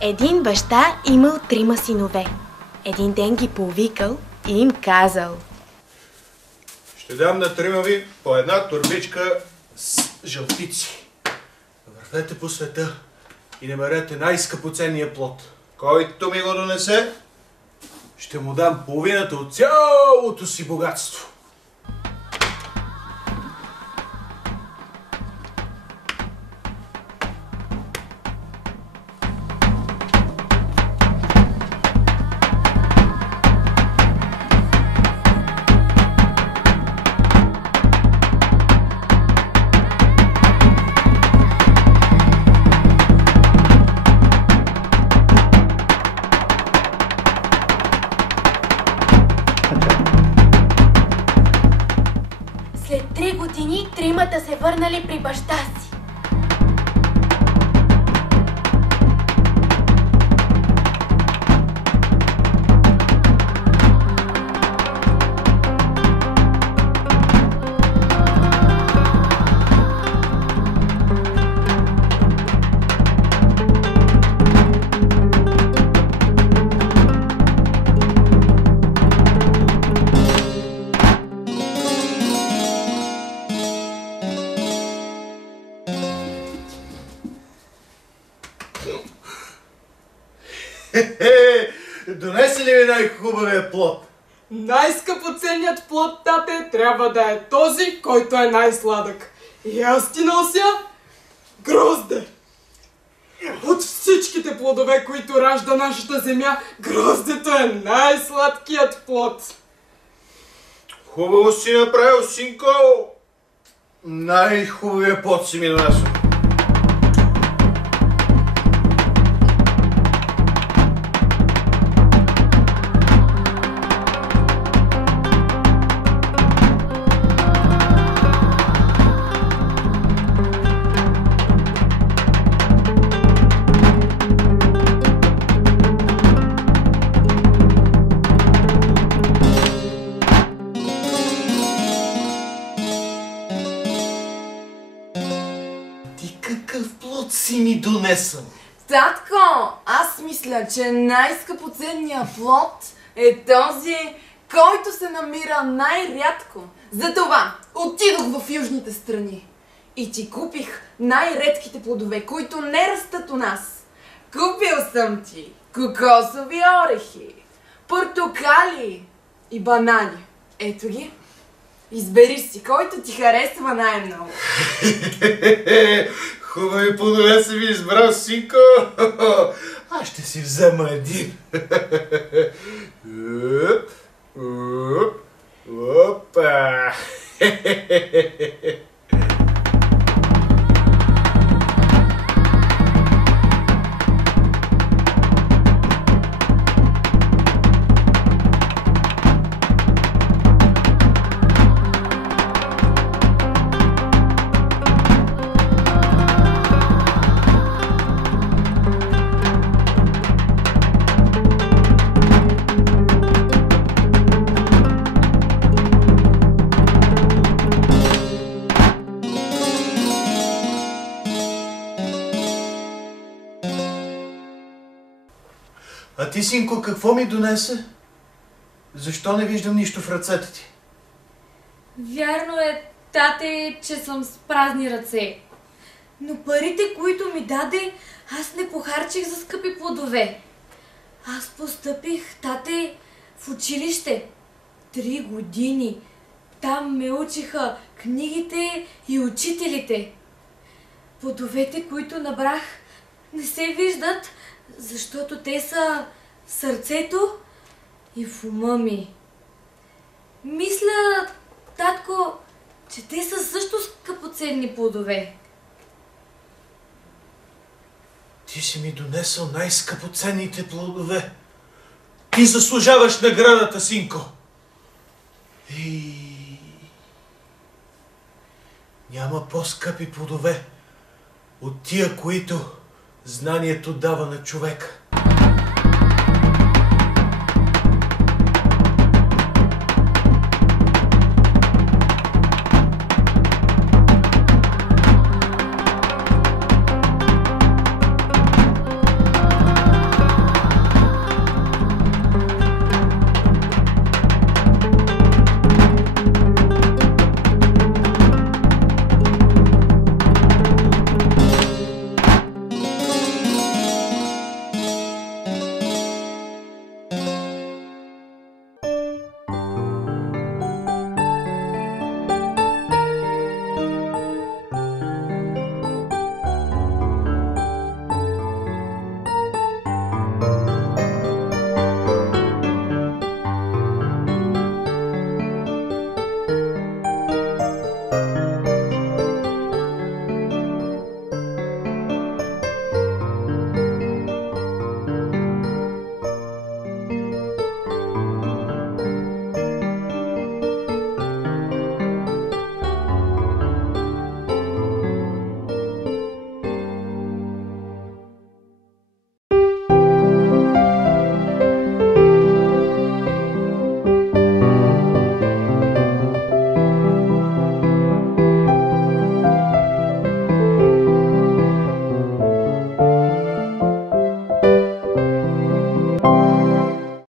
Един баща имал 3 синове. Един ден ги повикал и им казал: ще дам на 3 ви по една торбичка с жълтици. Вървете по света и намерете най-скъпоценния плод. Който ми го донесе, ще му дам половината от цялото си богатство. След 3 години 3-мата се върнали при баща си. Донесе ли ми най-хубавия плод? Най-скъпоценният плод, тате, трябва да е този, който е най-сладък. И аз ти нося грозде. От всичките плодове, които ражда нашата земя, гроздето е най-сладкият плод. Хубаво си направил, синко. Най-хубавия плод си ми донесъл. Какъв плод си ми донесъл? Татко, аз мисля, че най-скъпоценният плод е този, който се намира най-рядко. Затова отидох в южните страни и ти купих най-редките плодове, които не растат у нас. Купил съм ти кокосови орехи, портокали и банани. Ето ги. Избери си, който ти харесва най-много. Хубави плодове си ми избрал, синко. Аз ще си взема един. Опа! А ти, синко, какво ми донесе? Защо не виждам нищо в ръцете ти? Вярно е, тате, че съм с празни ръце. Но парите, които ми даде, аз не похарчих за скъпи плодове. Аз постъпих, тате, в училище. 3 години. Там ме учиха книгите и учителите. Плодовете, които набрах, не се виждат, защото те са в сърцето и в ума ми. Мисля, татко, че те са също скъпоценни плодове. Ти си ми донесъл най-скъпоценните плодове. Ти заслужаваш наградата, синко. И... няма по-скъпи плодове от тия, които знанието дава на човека.